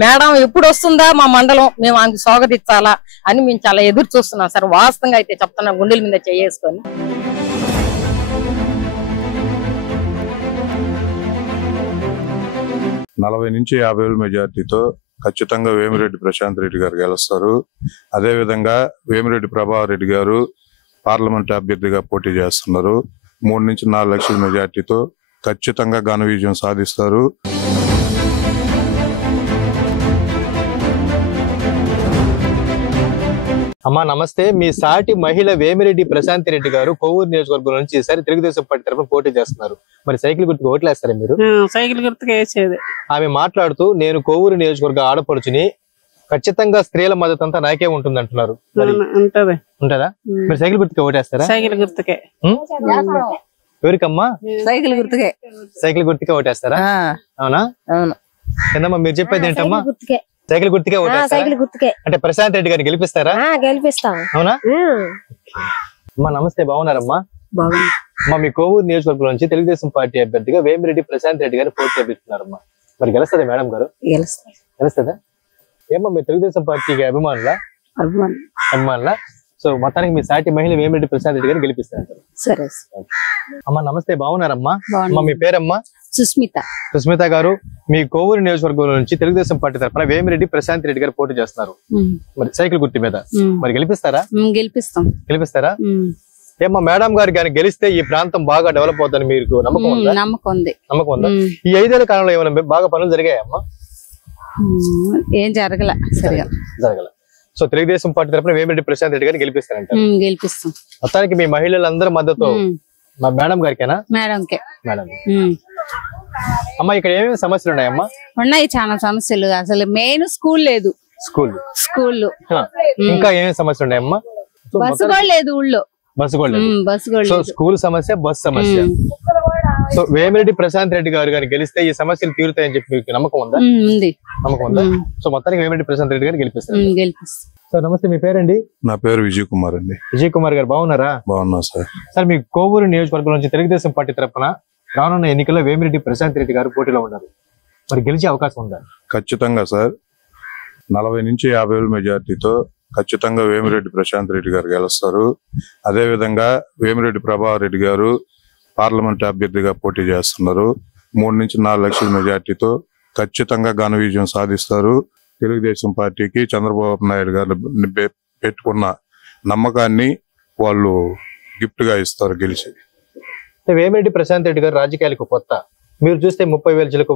Madam ఎప్పుడు వస్తుందా మా మండలం, మేము ఆమెకు స్వాగతించాలా అని మేము చాలా ఎదురు చూస్తున్నాం సార్. వాస్తవంగా అయితే చెప్తున్నాం, గుండెల మీద చేసుకొని. 40 నుంచి 50,000 మెజార్టీతో ఖచ్చితంగా వేమిరెడ్డి ప్రశాంత్ రెడ్డి గారు గెలుస్తారు. అదేవిధంగా వేమిరెడ్డి ప్రభాకర్ రెడ్డి గారు పార్లమెంట్ అభ్యర్థిగా పోటీ చేస్తున్నారు. 3 నుంచి 4 లక్షల మెజార్టీతో ఖచ్చితంగా ఘన విజయం సాధిస్తారు. అమ్మా నమస్తే. మీ సాటి మహిళ వేమిరెడ్డి ప్రశాంత్ రెడ్డి గారు కొవ్వూరు నియోజకవర్గం నుంచి ఈసారి తెలుగుదేశం పార్టీ తరఫున పోటీ చేస్తున్నారు. మరి సైకిల్ గుర్తుకు ఓట్లేస్తారా మీరు? సైకిల్ గుర్తుకు వేసేది. ఆమె మాట్లాడుతూ నేను కొవ్వూరు నియోజకవర్గ ఆడపడుచుని, ఖచ్చితంగా స్త్రీల మద్దతు అంతా నాకే ఉంటుంది అంటున్నారు. ఉంటదా? మీరు సైకిల్ గుర్తుకే ఓటేస్తారా? సైకిల్ గుర్తుకే. ఎవరికమ్మా? సైకిల్ గుర్తుకే. సైకిల్ గుర్తుకే ఓటేస్తారా? అవునా? అవును. ఏందమ్మా మీరు చెప్పేది ఏంటమ్మా? సైకిల్ గుర్తుకే ఓటేస్తారా? అంటే ప్రశాంత్ రెడ్డి గారిని గెలిపిస్తారా? గెలిపిస్తాం. అవునా? అమ్మా నమస్తే, బాగున్నారమ్మా? అమ్మా మీ కొవ్వూరు నియోజకవర్గం నుంచి తెలుగుదేశం పార్టీ అభ్యర్థిగా వేమిరెడ్డి ప్రశాంత్ రెడ్డి గారు పోటీ చేస్తున్నారమ్మా. మరి గెలుస్తుందా మేడం గారు? గెలుస్తుందా? ఏమో మీరు తెలుగుదేశం పార్టీకి అభిమానులా? సో మొత్తానికి మీ సాటి మహిళ వేమిరెడ్డి ప్రశాంత్ రెడ్డి గారు గెలిపిస్తారంటారు. సరే. అమ్మా నమస్తే, బాగున్నారమ్మా? అమ్మా మీ పేరమ్మా? సుస్మిత. సుస్మిత గారు, మీ కొవ్వూరు నియోజకవర్గం నుంచి తెలుగుదేశం పార్టీ తరఫున వేమిరెడ్డి ప్రశాంత్ రెడ్డి గారు పోటీ చేస్తున్నారు. మరి సైకిల్ గుర్తు మీద మరి గెలిపిస్తారా? గెలిపిస్తారా? ఏమో మేడం గారు కానీ గెలిస్తే ఈ ప్రాంతం బాగా డెవలప్ అవుతుందని మీకు నమ్మకం ఉందా? ఈ 5 ఏళ్ల కాలంలో ఏమైనా బాగా పనులు జరిగాయమ్మా? ఏం జరగల. సో తెలుగుదేశం పార్టీ తరఫున వేమిరెడ్డి ప్రశాంత్ రెడ్డి గారిని గెలిపిస్తారంట. గెలిపిస్తాం. మొత్తానికి మీ మహిళలందరూ మద్దతు మా మేడం గారికేనా? మేడం. అమ్మా ఇక్కడ ఏమేమి సమస్యలు ఉన్నాయమ్మా? ఉన్నాయి చాలా సమస్యలు. అసలు మెయిన్ స్కూల్ లేదు. స్కూల్ ఇంకా ఏమేమి సమస్యలు ఉన్నాయమ్మా? బస్సు కూడా లేదు ఊళ్ళో. బస్సు కూడా లేదు. సో స్కూల్ సమస్య, బస్ సమస్య. సో వేమిరెడ్డి ప్రశాంత్ రెడ్డి గారు కానీ గెలిస్తే ఈ సమస్యలు తీరుతాయని చెప్పి మీకు నమ్మకం ఉందా? నమ్మకం ఉందా? సో మొత్తానికి వేమిరెడ్డి ప్రశాంత్ రెడ్డి గారు గెలిపిస్తారు. సార్ నమస్తే, మీ పేరండి? నా పేరు విజయ్ కుమార్ అండి. విజయ్ కుమార్ గారు బాగున్నారా? బాగున్నా సార్. సార్ మీ కొవ్వూరు నియోజకవర్గం నుంచి తెలుగుదేశం పార్టీ తరఫున రానున్న ఎన్నికల్లో వేమిరెడ్డి ప్రశాంత్ రెడ్డి గారు పోటీలో ఉన్నారు. మరి గెలిచే అవకాశం ఉందా? ఖచ్చితంగా సార్. 40 నుంచి 50,000 మెజార్టీతో ఖచ్చితంగా వేమిరెడ్డి ప్రశాంత్ రెడ్డి గారు గెలుస్తారు. అదేవిధంగా వేమిరెడ్డి ప్రభాకర్ రెడ్డి గారు పార్లమెంట్ అభ్యర్థిగా పోటీ చేస్తున్నారు. 3 నుంచి 4 లక్షల మెజార్టీతో ఖచ్చితంగా ఘన విజయం సాధిస్తారు. తెలుగుదేశం పార్టీకి చంద్రబాబు నాయుడు గారు పెట్టుకున్న నమ్మకాన్ని వాళ్ళు గిఫ్ట్ గా ఇస్తారు గెలిచి. వేమిరెడ్డి ప్రశాంత్ రెడ్డి గారు రాజకీయాలకు కొత్త. మీరు చూస్తే 30,000 చిలకు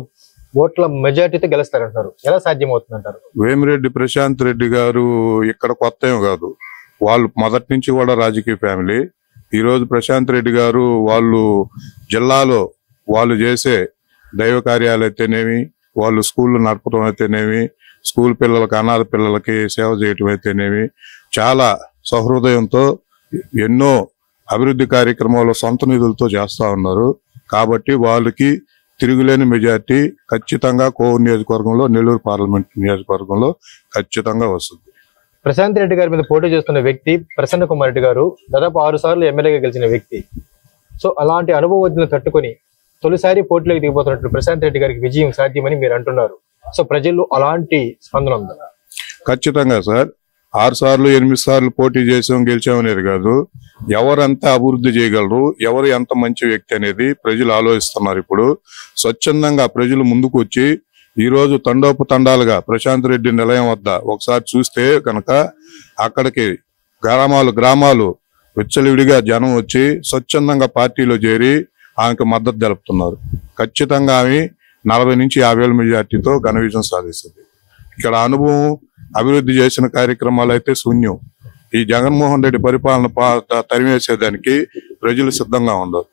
ఓట్ల మెజార్టీతో గెలుస్తారంటారు. ఎలా సాధ్యం అవుతుందంటారు? వేమిరెడ్డి ప్రశాంత్ రెడ్డి గారు ఇక్కడ కొత్త ఏం కాదు. వాళ్ళు మొదటి నుంచి కూడా రాజకీయ ఫ్యామిలీ. ఈ రోజు ప్రశాంత్ రెడ్డి గారు వాళ్ళు జిల్లాలో వాళ్ళు చేసే దైవ కార్యాలు అయితేనేమి, వాళ్ళు స్కూళ్ళు నడపడం అయితేనేమి, స్కూల్ పిల్లలకి, అనాథ పిల్లలకి సేవ చేయటం అయితేనేమి, చాలా సహృదయంతో ఎన్నో అభివృద్ధి కార్యక్రమాలు సొంత నిధులతో చేస్తా ఉన్నారు. కాబట్టి వాళ్ళకి తిరుగులేని మెజార్టీ ఖచ్చితంగా కొవ్వూరు నియోజకవర్గంలో, నెల్లూరు పార్లమెంట్ నియోజకవర్గంలో ఖచ్చితంగా వస్తుంది. ప్రశాంత్ రెడ్డి గారి మీద పోటీ చేస్తున్న వ్యక్తి ప్రసన్న కుమార్ రెడ్డి గారు దాదాపు 6 సార్లు ఎమ్మెల్యేగా గెలిచిన వ్యక్తి. సో అలాంటి అనుభవజ్ఞులను తట్టుకొని తొలిసారి పోటీలోకి దిగిపోతున్నట్టు ప్రశాంత్ రెడ్డి గారికి విజయం సాధ్యమని మీరు అంటున్నారు. సో ప్రజల్లో అలాంటి స్పందన ఉందా? ఖచ్చితంగా సార్. 6 సార్లు 8 సార్లు పోటీ చేసాం, గెలిచామనేది కాదు. ఎవరెంత అభివృద్ధి చేయగలరు, ఎవరు ఎంత మంచి వ్యక్తి అనేది ప్రజలు ఆలోచిస్తున్నారు. ఇప్పుడు స్వచ్ఛందంగా ప్రజలు ముందుకు వచ్చి ఈ రోజు తండోపతండాలుగా ప్రశాంత్ రెడ్డి నిలయం వద్ద ఒకసారి చూస్తే కనుక అక్కడికి గ్రామాలు విచ్చలవిడిగా జనం వచ్చి స్వచ్ఛందంగా పార్టీలో చేరి ఆమెకు మద్దతు తెలుపుతున్నారు. ఖచ్చితంగా ఆమె 40 నుంచి 50,000 మెజార్టీతో ఘన విజయం సాధిస్తుంది. ఇక్కడ అనుభవం, అభివృద్ధి చేసిన కార్యక్రమాలు అయితే శూన్యం. ఈ జగన్మోహన్ రెడ్డి పరిపాలన తరిమేసేదానికి ప్రజలు సిద్ధంగా ఉండరు.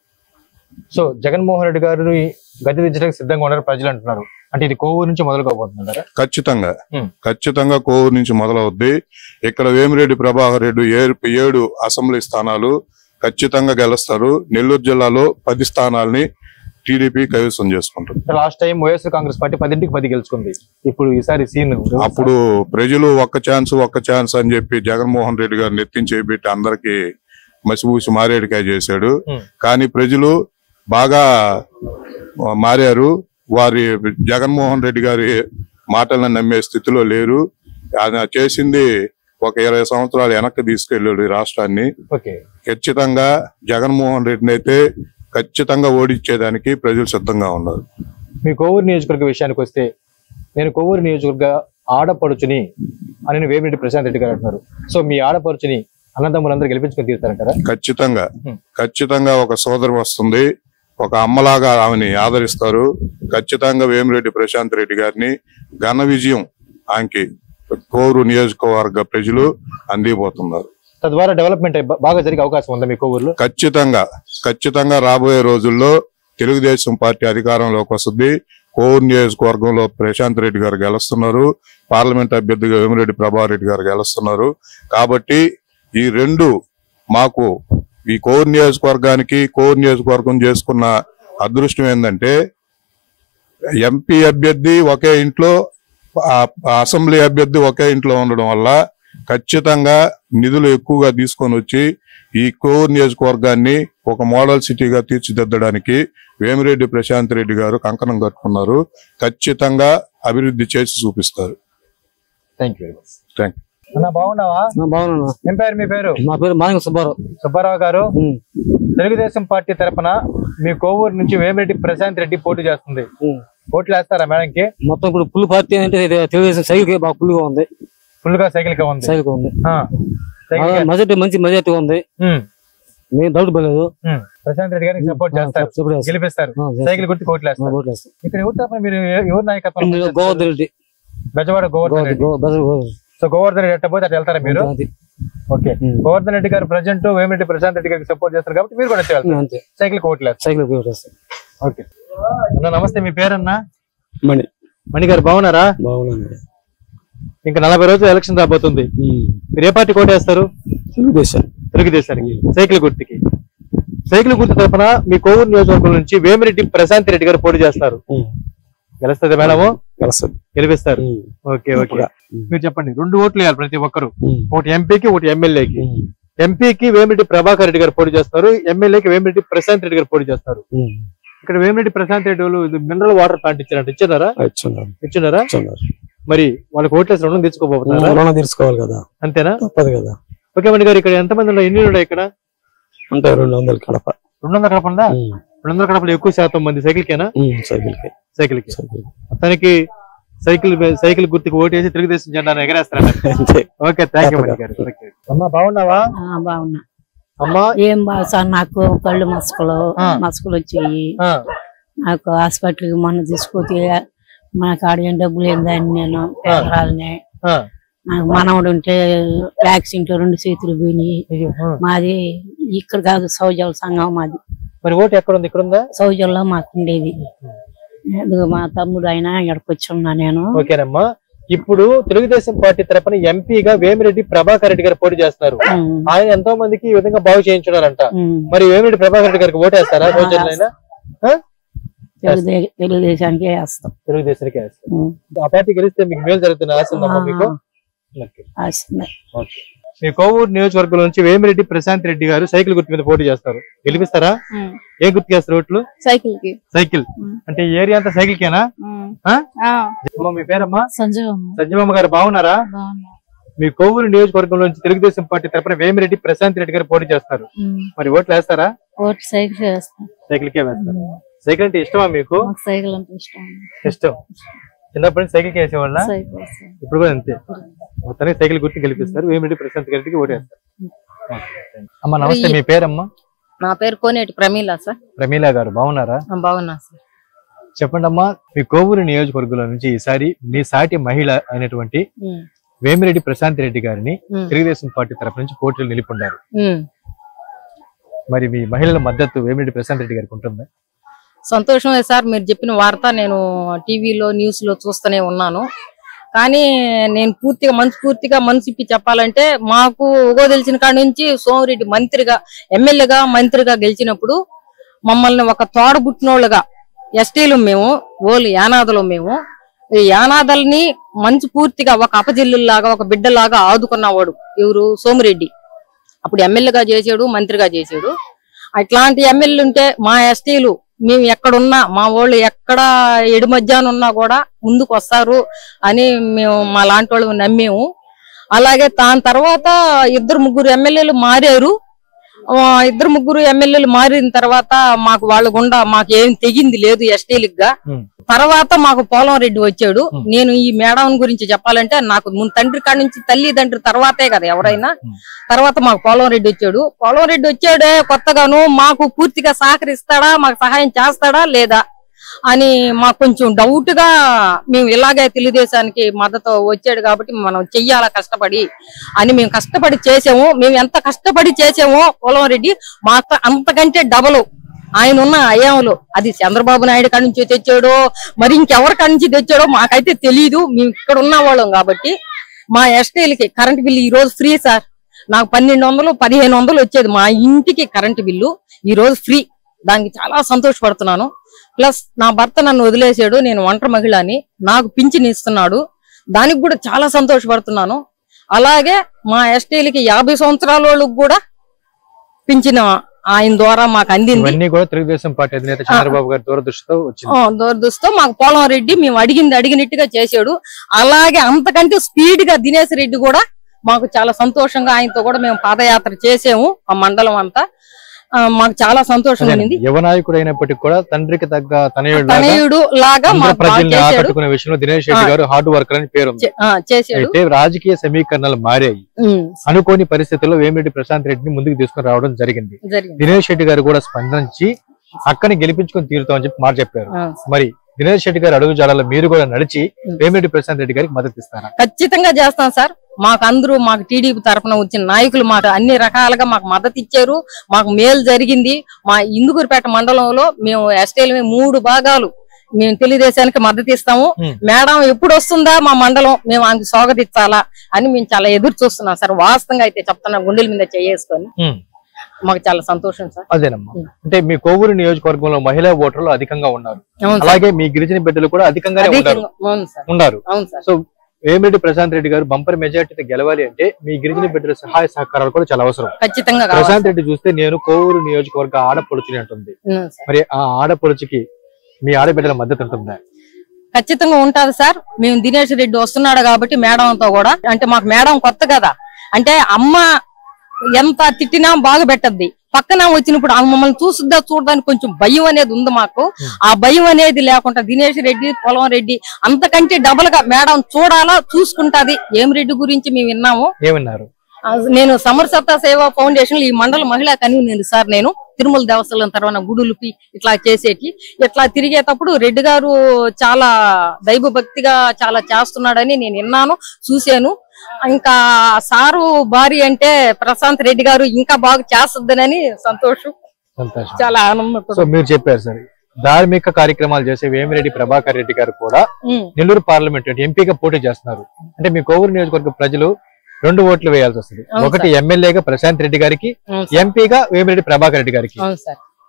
సో జగన్మోహన్ రెడ్డి గారిని గద్దె దించడానికి సిద్ధంగా ఉన్నారు ప్రజలు అంటున్నారు. అంటే ఇది కొవ్వూరు నుంచి మొదలుకోబోతున్నారా? ఖచ్చితంగా కొవ్వూరు నుంచి మొదలవుద్ది. ఇక్కడ వేమిరెడ్డి ప్రభాకర్ రెడ్డి 7 అసెంబ్లీ స్థానాలు ఖచ్చితంగా గెలుస్తారు. నెల్లూరు జిల్లాలో 10 స్థానాలని టీడీపీ కైవసం చేసుకుంటుంది. Last time YSR Congress party 10కి 10 గెలుచుకుంది. ఇప్పుడు ఈసారి సీన్ అప్పుడు ప్రజలు ఒక్క ఛాన్స్ అని చెప్పి జగన్మోహన్ రెడ్డి గారిని ఎత్తించేపెట్టి అందరికి మసిపూసి మారేడుకాయ చేశాడు. కానీ ప్రజలు బాగా మారారు. వారి జగన్మోహన్ రెడ్డి గారి మాటలను నమ్మే స్థితిలో లేరు. ఆయన చేసింది ఒక 20 సంవత్సరాలు వెనక్కి తీసుకెళ్ళాడు ఈ రాష్ట్రాన్ని. ఖచ్చితంగా జగన్మోహన్ రెడ్డిని అయితే ఖచ్చితంగా ఓడించేదానికి ప్రజలు సిద్ధంగా ఉన్నారు. మీ కోవూరు నియోజకవర్గ విషయానికి వస్తే, నేను కోవూరు నియోజకవర్గ ఆడపడుచుని అని వేమిరెడ్డి ప్రశాంత్ రెడ్డి గారు అంటున్నారు. సో మీ ఆడపడుచుని అన్నదమ్ములందరూ గెలిపించుకొని తీరుతారంటారా? ఖచ్చితంగా ఒక సోదరు వస్తుంది, ఒక అమ్మలాగా ఆమెని ఆదరిస్తారు. ఖచ్చితంగా వేమిరెడ్డి ప్రశాంత్ రెడ్డి గారిని ఘన విజయం ఆయనకి కోవూరు నియోజకవర్గ ప్రజలు అందిపోతున్నారు. తద్వారా డెవలప్మెంట్ బాగా జరిగే అవకాశం ఉందా మీ కోవూరులో? ఖచ్చితంగా రాబోయే రోజుల్లో తెలుగుదేశం పార్టీ అధికారంలోకి వస్తుంది. కోవూరు నియోజకవర్గంలో ప్రశాంత్ రెడ్డి గారు గెలుస్తున్నారు, పార్లమెంట్ అభ్యర్థిగా వేమిరెడ్డి ప్రభారెడ్డి గారు గెలుస్తున్నారు. కాబట్టి ఈ రెండు మాకు ఈ కోవూరు నియోజకవర్గానికి కోవూరు నియోజకవర్గం చేసుకున్న అదృష్టం ఏంటంటే ఎంపీ అభ్యర్థి ఒకే ఇంట్లో, అసెంబ్లీ అభ్యర్థి ఒకే ఇంట్లో ఉండడం వల్ల ఖచ్చితంగా నిధులు ఎక్కువగా తీసుకొని వచ్చి ఈ కోవూరు నియోజకవర్గాన్ని ఒక మోడల్ సిటీగా తీర్చిదిద్దడానికి వేమిరెడ్డి ప్రశాంత్ రెడ్డి గారు కంకణం కట్టుకున్నారు. ఖచ్చితంగా అభివృద్ధి చేసి చూపిస్తారు. Thank you. బాగున్నావా? బాగున్నా. ఏం పేరు మీ పేరు? నా పేరు మానిక సుబ్బారావు. సుబ్బారావు గారు, తెలుగుదేశం పార్టీ తరఫున మీ కోవూరు నుంచి వేమిరెడ్డి ప్రశాంత్ రెడ్డి పోటీ చేస్తుంది. ఓట్లు వేస్తారా మేడంకి? మొత్తం ఇప్పుడు ఫుల్ పార్టీ అంటే తెలుగుదేశం సైకిల్ బాగా ఫుల్ గా ఉంది. ఫుల్ గా సైకిల్ గా ఉంది. మెజార్టీ మంచి మెజార్టీ ఉంది. నేను డౌట్ పడలేదు. ప్రశాంత్ రెడ్డి గారికి సపోర్ట్ చేస్తారు, గెలిపిస్తారు. సైకిల్ గుర్తు ఓట్లు వేస్తారు. ఇక్కడ ఎవరు తరఫున మీరు ఎవరు నాయకత్వం? గోవర్ధన్ రెడ్డి, బెజవాడ గోవర్ధన్ రెడ్డి. సో గోవర్ధన్ రెడ్డి ఎట్ట పోతే అట్లా వెళ్తారా మీరు? ఓకే. గోవర్ధన్ రెడ్డి గారు ప్రజెంట్ వేమిరెడ్డి ప్రశాంత్ రెడ్డి గారికి సపోర్ట్ చేస్తారు కాబట్టి మీరు కూడా సైకిల్ ఓట్లు వేస్తారు. ఓకే అన్న, నమస్తే. మీ పేరన్నా? మణి గారు, బాగున్నారా? బాగున్నాను. ఇంకా 40 రోజులు ఎలక్షన్ రాబోతుంది. మీరు ఏ పార్టీ కోటేస్తారు? తెలుగుదేశానికి, సైకిల్ గుర్తుకి. సైకిల్ గుర్తు తరఫున మీ కోవూరు నియోజకవర్గం నుంచి వేమిరెడ్డి ప్రశాంత్ రెడ్డి గారు పోటీ చేస్తారు. గెలుస్తుంది మేడము? గెలిపిస్తారు. Okay okay. మీరు చెప్పండి. 2 ఓట్లు వేయాలి ప్రతి ఒక్కరు, ఒకటి ఎంపీకి ఒకటి ఎమ్మెల్యేకి. ఎంపీకి వేమిరెడ్డి ప్రభాకర్ రెడ్డి గారు పోటీ చేస్తారు, ఎమ్మెల్యేకి వేమిరెడ్డి ప్రశాంత్ రెడ్డి గారు పోటీ చేస్తారు. ఇక్కడ వేమిరెడ్డి ప్రశాంత్ రెడ్డి వాళ్ళు మినరల్ వాటర్ ప్లాంట్ ఇచ్చారంట, ఇచ్చినారా? మరి వాళ్ళకి ఓట్లేసి రుణం తీసుకోబోతున్నారు. రుణం తీసుకోవాలి కదా, అంతేనా? తప్పదు కదా. ఓకే మణి గారు, ఇక్కడ ఎంతమంది ఉన్నారు? ఎన్ని ఉన్నాయి ఇక్కడ? అంటే 200 కడప. 200 కడప ఉందా? 200 కడపలో ఎక్కువ శాతం మంది సైకిల్కేనా? సైకిల్ కి. మొత్తానికి సైకిల్ గుర్తుకు ఓటేసి తెలుగుదేశం జెండాను ఎగరేస్తారా? ఓకే, థ్యాంక్ యూ మణి గారు. అమ్మా బాగున్నావా? బాగున్నా. అమ్మా ఏం బాగా సార్, నాకు కళ్ళు మసకలు వచ్చాయి. నాకు హాస్పిటల్కి మొన్న తీసుకుపోతే నాకు ఆడిన డబ్బులు ఏందని నేను పేదరాలని. నాకు మనవడు ఉంటే యాక్సిడెంట్ లో 2 చేతులు పోయినాయి. మాది ఇక్కడ కాదు, సౌజల సంఘం మాది. మరి ఓటు ఎక్కడ ఉంది? ఇక్కడ ఉందా? సౌజల్లో మాకు ఉండేది. మా తమ్ముడు ఆయన ఇక్కడికి వచ్చి ఉన్నా నేను. ఓకేనమ్మా. ఇప్పుడు తెలుగుదేశం పార్టీ తరఫున ఎంపీగా వేమిరెడ్డి ప్రభాకర్ రెడ్డి గారు పోటీ చేస్తున్నారు. ఆయన ఎంతో మందికి ఈ విధంగా బాగు చేయించున్నారంట. మరి వేమిరెడ్డి ప్రభాకర్ రెడ్డి గారికి ఓటేస్తారా? తెలుగుదేశానికి వేస్తాం. తెలుగుదేశానికి వేస్తాం. ఆ పార్టీ గెలిస్తే మీకు మేలు జరుగుతున్న ఆశ ఉందమ్మా మీకు? మీ కోవూరు నియోజకవర్గం నుంచి వేమిరెడ్డి ప్రశాంత్ రెడ్డి గారు సైకిల్ గుర్తు మీద పోటీ చేస్తారు, గెలిపిస్తారా? ఏ గుర్తు చేస్తారు ఓట్లు? సైకిల్ అంటే ఏరియా అంతా సైకిల్ కేనా? మీ పేరమ్మా? సంజయమ్మ గారు, బాగున్నారా? మీ కోవూరు నియోజకవర్గం నుంచి తెలుగుదేశం పార్టీ తరఫున వేమిరెడ్డి ప్రశాంత్ రెడ్డి గారు పోటీ చేస్తారు. మరి ఓట్లు వేస్తారా? సైకిల్ కే వేస్తారు. సైకిల్ అంటే ఇష్టమా మీకు? ఇష్టం. చిన్నప్పటి నుంచి సైకిల్ వేసేవాళ్ళ? ఇప్పుడు కూడా అంతే. మొత్తానికి సైకిల్ గుర్తు గెలిపిస్తారు, వేమిరెడ్డి ప్రశాంత్ గారికి ఓటేస్తారు. అమ్మా నమస్తే. మీ పేరమ్మా? నా పేరు కోనేటి ప్రమీల సార్. ప్రమీల గారు, బాగున్నారా? బాగున్నా సార్. చెప్పండి అమ్మా, మీ కోవూరు నియోజకవర్గంలో నుంచి ఈసారి మీ సాటి మహిళ అయినటువంటి వేమిరెడ్డి ప్రశాంత్ రెడ్డి గారిని తెలుగుదేశం పార్టీ తరఫు నుంచి పోటీలు నిలుపున్నారు. మరి మీ మహిళల మద్దతు వేమిరెడ్డి ప్రశాంత్ రెడ్డి గారికి ఉంటుందా? సంతోషమే సార్. మీరు చెప్పిన వార్త నేను టీవీలో న్యూస్ లో చూస్తూనే ఉన్నాను. కానీ నేను పూర్తిగా మనసిప్పి చెప్పాలంటే, మాకు ఉగో తెలిసిన కాడి నుంచి సోమిరెడ్డి మంత్రిగా, ఎమ్మెల్యేగా, మంత్రిగా గెలిచినప్పుడు మమ్మల్ని ఒక తోడబుట్టినోళ్ళుగా, ఎస్టీలు మేము, ఓళ్ళు యానాదులు మేము, ఈ యానాదుల్ని పూర్తిగా ఒక అపజిల్లులాగా, ఒక బిడ్డలాగా ఆదుకున్నవాడు ఎవరు? సోమిరెడ్డి. అప్పుడు ఎమ్మెల్యేగా చేసాడు, మంత్రిగా చేసాడు. అట్లాంటి ఎమ్మెల్యేలు ఉంటే మా ఎస్టీలు మేము ఎక్కడున్నా మా వాళ్ళు ఎక్కడ ఎడు మధ్యాహ్నం ఉన్నా కూడా ముందుకు వస్తారు అని మేము మా లాంటి వాళ్ళు నమ్మేము. అలాగే దాని తర్వాత 2-3 ఎమ్మెల్యేలు మారారు. 2-3 ఎమ్మెల్యేలు మారిన తర్వాత మాకు వాళ్ళ గుండా మాకు ఏం తెగింది లేదు ఎస్టీలుగా. తర్వాత మాకు పోలం రెడ్డి వచ్చాడు. నేను ఈ మేడం గురించి చెప్పాలంటే నాకు తండ్రి కాడి నుంచి తల్లిదండ్రి తర్వాతే కదా ఎవరైనా. తర్వాత మాకు పోలం రెడ్డి వచ్చాడు. పోలం రెడ్డి వచ్చాడే కొత్తగాను మాకు పూర్తిగా సహకరిస్తాడా, మాకు సహాయం చేస్తాడా లేదా అని మాకు కొంచెం డౌట్ గా, మేము ఇలాగే తెలుగుదేశానికి మద్దతు వచ్చాడు కాబట్టి మనం చెయ్యాలా కష్టపడి అని మేము కష్టపడి చేసాము. మేము ఎంత కష్టపడి చేసామో పోలం రెడ్డి మా అంతకంటే డబలు ఆయన ఉన్న అయ్యాములు. అది చంద్రబాబు నాయుడు కాడి నుంచి తెచ్చాడో మరి ఇంకెవరి కాడి నుంచి తెచ్చాడో మాకైతే తెలీదు. మేము ఇక్కడ ఉన్న వాళ్ళం కాబట్టి మా ఎస్టీలకి కరెంట్ బిల్లు ఈ రోజు ఫ్రీ సార్. నాకు 1200-1500 వచ్చేది మా ఇంటికి కరెంట్ బిల్లు, ఈ రోజు ఫ్రీ. దానికి చాలా సంతోషపడుతున్నాను. ప్లస్ నా భర్త నన్ను వదిలేసాడు, నేను ఒంటరి మహిళని, నాకు పింఛన్ ఇస్తున్నాడు, దానికి కూడా చాలా సంతోషపడుతున్నాను. అలాగే మా ఎస్టీలకి 50 సంవత్సరాల వాళ్ళకి కూడా పింఛన్ ఆయన ద్వారా మాకు అందింది. తెలుగుదేశం పార్టీ అధినేత చంద్రబాబు గారి దూరదృష్టితో మాకు పోలం రెడ్డి మేము అడిగినట్టుగా చేశాడు. అలాగే అంతకంటే స్పీడ్ గా దినేష్ రెడ్డి కూడా మాకు చాలా సంతోషంగా, ఆయనతో కూడా మేము పాదయాత్ర చేసాము ఆ మండలం అంతా. మాకు చాలా సంతోషంగా ఉంది. యువ నాయకుడు అయినప్పటికీ కూడా తండ్రికి తగ్గ తనయుడు లాగా ఆకట్టుకునే విషయంలో దినేష్ రెడ్డి గారు హార్డ్ వర్కర్ అని పేరు చేశాడు. అయితే రాజకీయ సమీకరణాలు మారాయి. అనుకోని పరిస్థితుల్లో వేమిరెడ్డి ప్రశాంత్ రెడ్డిని ముందుకు తీసుకుని రావడం జరిగింది. దినేష్ రెడ్డి గారు కూడా స్పందించి అక్కని గెలిపించుకొని తీరుతామని చెప్పి మాట చెప్పారు. మరి దినేష్ రెడ్డి గారు అడుగు జాడలో మీరు కూడా నడిచి వేమిరెడ్డి ప్రశాంత్ రెడ్డి గారికి మద్దతు ఇస్తారా? ఖచ్చితంగా చేస్తాం సార్. మాకు అందరూ మాకు టీడీపీ తరఫున వచ్చిన నాయకులు మాకు అన్ని రకాలుగా మాకు మద్దతు ఇచ్చారు. మాకు మేలు జరిగింది. మా ఇందుకూరుపేట మండలంలో మేము ఎస్టీలు 3 భాగాలు మేము తెలుగుదేశానికి మద్దతు ఇస్తాము. మేడం ఎప్పుడు వస్తుందా మా మండలం, మేము ఆయనకు స్వాగతించాలా అని మేము చాలా ఎదురు చూస్తున్నాం సార్. వాస్తవంగా అయితే చెప్తున్నా, గుండెల మీద చేసుకొని మాకు చాలా సంతోషం సార్. అదేనమ్మా, అంటే మీ కోవూరు నియోజకవర్గంలో మహిళా ఓటర్లు అధికంగా ఉన్నారు, అలాగే మీ గిరిజన బిడ్డలు కూడా అధికంగా ఉన్నారు. సో వేమిరెడ్డి ప్రశాంత్ రెడ్డి గారు బంపర్ మెజార్టీతో గెలవాలి అంటే మీ గిరిజన బిడ్డల సహాయ సహకారాలు కూడా చాలా అవసరం. ఖచ్చితంగా ప్రశాంత్ రెడ్డి చూస్తే నేను కోవూరు నియోజకవర్గ ఆడపడుచుని అంటుంది. మరి ఆ ఆడపడుచుకి మీ ఆడబిడ్డల మద్దతు ఉంటుందా? ఖచ్చితంగా ఉంటది సార్. మేము దినేష్ రెడ్డి వస్తున్నాడు కాబట్టి మేడంతో కూడా, అంటే మాకు మేడం కొత్త కదా, అంటే అమ్మ ఎంత తిట్టినా బాగా పెట్టద్ది. పక్కన వచ్చినప్పుడు ఆమె మమ్మల్ని చూడడానికి కొంచెం భయం అనేది ఉంది మాకు. ఆ భయం అనేది లేకుండా దినేష్ రెడ్డి, పొలం రెడ్డి అంతకంటే డబల్ గా మేడం చూడాలా, చూసుకుంటాది. రెడ్డి గురించి మేము విన్నాము. ఏమన్నారు? నేను సమరసత్తా సేవా ఫౌండేషన్ ఈ మండల మహిళా కన్వీనర్ సార్. నేను తిరుమల దేవస్థానం తర్వాత గుడులకి ఇట్లా చేసేటి, ఇట్లా తిరిగేటప్పుడు రెడ్డి గారు చాలా దైవ భక్తిగా చాలా చేస్తున్నాడని నేను విన్నాను, చూశాను. ఇంకా సారు భార్య అంటే ప్రశాంత్ రెడ్డి గారు ఇంకా బాగా చేస్తుందని సంతోషం, చాలా ఆనందం. మీరు చెప్పారు సార్, ధార్మిక కార్యక్రమాలు చేసే వేమిరెడ్డి ప్రభాకర్ రెడ్డి గారు కూడా నెల్లూరు పార్లమెంట్ ఎంపీగా పోటీ చేస్తున్నారు. అంటే మీ కోవూరు నియోజకవర్గ ప్రజలు 2 ఓట్లు వేయాల్సి వస్తుంది. ఒకటి ఎమ్మెల్యేగా ప్రశాంత్ రెడ్డి గారికి, ఎంపీగా వేమిరెడ్డి ప్రభాకర్ రెడ్డి గారికి.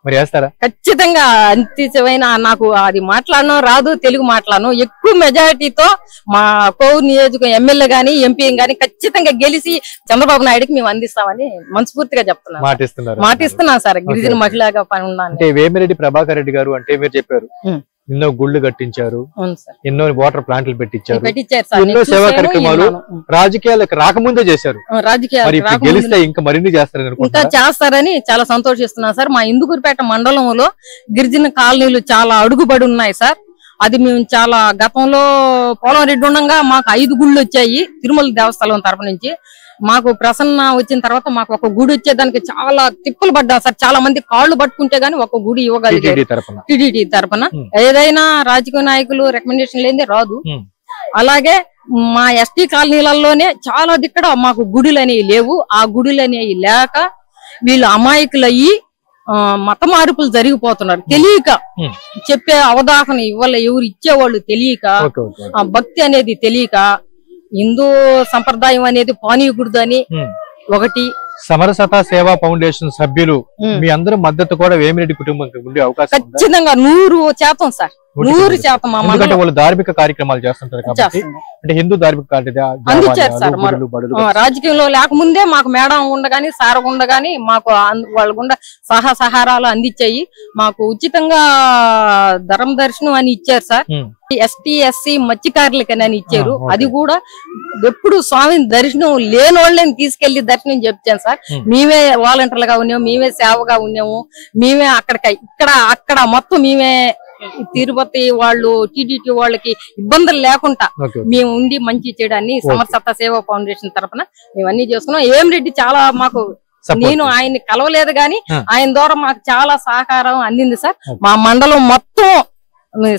మరి వేస్తారా? ఖచ్చితంగా. అంతిమైన నాకు అది మాట్లాడను రాదు, తెలుగు మాట్లాడను. ఎక్కువ మెజారిటీతో మా కోవూరు నియోజకవర్గం ఎమ్మెల్యే గాని ఎంపీ గాని ఖచ్చితంగా గెలిచి చంద్రబాబు నాయుడుకి మేము అందిస్తామని మనస్ఫూర్తిగా చెప్తున్నాను. మాటిస్తున్నాను సార్. గిరిజన మహిళగా పని ఉన్నాను. అంటే వేమిరెడ్డి ప్రభాకర్ రెడ్డి గారు అంటే మీరు చెప్పారు ఎన్నో గుళ్ళు కట్టించారు, ఎన్నో వాటర్ ప్లాంట్లు పెట్టించారు, ఎన్నో సేవా కార్యక్రమాలు రాజకీయాలకు రాకముందే చేశారు. గెలిస్తే ఇంకా మరిన్ని చేస్తారని చాలా సంతోషిస్తున్నాను సార్. మా ఇందుకూరుపేట మండలంలో గిరిజన కాలనీలు చాలా అడుగుబడి ఉన్నాయి సార్. అది మేము చాలా గతంలో పోలం రెడ్డి ఉండగా మాకు 5 గుళ్ళు వచ్చాయి తిరుమల దేవస్థానం తరపు నుంచి. మాకు ప్రసన్న వచ్చిన తర్వాత మాకు ఒక గుడి వచ్చేదానికి చాలా తిప్పులు పడ్డా సార్. చాలా మంది కాళ్ళు పట్టుకుంటే గానీ ఒక గుడి ఇవ్వగలిగారు టీడీటీ తరపున. ఏదైనా రాజకీయ నాయకులు రికమెండేషన్ లేదే రాదు. అలాగే మా ఎస్టీ కాలనీలలోనే చాలా దిక్కడ మాకు గుడులు అనేవి లేవు. ఆ గుడులు అనేవి లేక వీళ్ళు అమాయకులయ్యి మత మార్పులు జరిగిపోతున్నారు. తెలియక చెప్పే అవగాహన ఎవరు ఇచ్చేవాళ్ళు తెలియక, ఆ భక్తి అనేది తెలియక, హిందూ సంప్రదాయం అనేది పానీయకూడదు అని ఒకటి. సమరసత సేవా ఫౌండేషన్ సభ్యులు మీ అందరూ మద్దతు కూడా వేమిరెడ్డి కుటుంబం ఉండే అవకాశం ఖచ్చితంగా 100% సార్. 100% మా ఎందుకంటే మండలం వాళ్ళు ధార్మిక కార్యక్రమాలు చేస్తుంటారు కాబట్టి, చేస్తున్నారు. అంటే హిందూ ధార్మిక అందించారు సార్ మరి. రాజకీయంలో లేకముందే మాకు మేడం ఉండగాని సార్ ఉండగాని మాకు వాళ్ళ గుండా సహారాలు అందించాయి. మాకు ఉచితంగా ధర్మ దర్శనం అని ఇచ్చారు సార్. ఎస్టీ ఎస్సీ మత్స్యకారులకని అని ఇచ్చారు. అది కూడా ఎప్పుడు స్వామి దర్శనం లేని వాళ్ళని తీసుకెళ్లి దర్శనం చెప్తాను సార్. మేమే వాలంటీర్లుగా ఉన్నాము, మేమే సేవగా ఉన్నాము, మేమే అక్కడ మొత్తం మేమే తిరుపతి వాళ్ళు టీడీటీ వాళ్ళకి ఇబ్బందులు లేకుండా మేము ఉండి మంచి చేయడాన్ని సమర్థత సేవా ఫౌండేషన్ తరఫున మేమన్నీ చేసుకున్నాం. ఏం రెడ్డి చాలా మాకు, నేను ఆయన్ని కలవలేదు గాని ఆయన ద్వారా మాకు చాలా సహకారం అందింది సార్. మా మండలం మొత్తం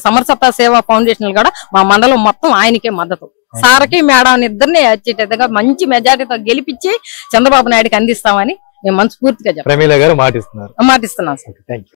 సమర్థత సేవా ఫౌండేషన్ కూడా మా మండలం మొత్తం ఆయనకే మద్దతు. సార్కి మేడం ఇద్దరిని వచ్చేటట్టుగా మంచి మెజారిటీతో గెలిపించి చంద్రబాబు నాయుడుకి అందిస్తామని మేము మనస్ఫూర్తిగా చెప్పాలి. ప్రమీల గారు మాటిస్తున్నారు. మాటిస్తున్నాం సార్.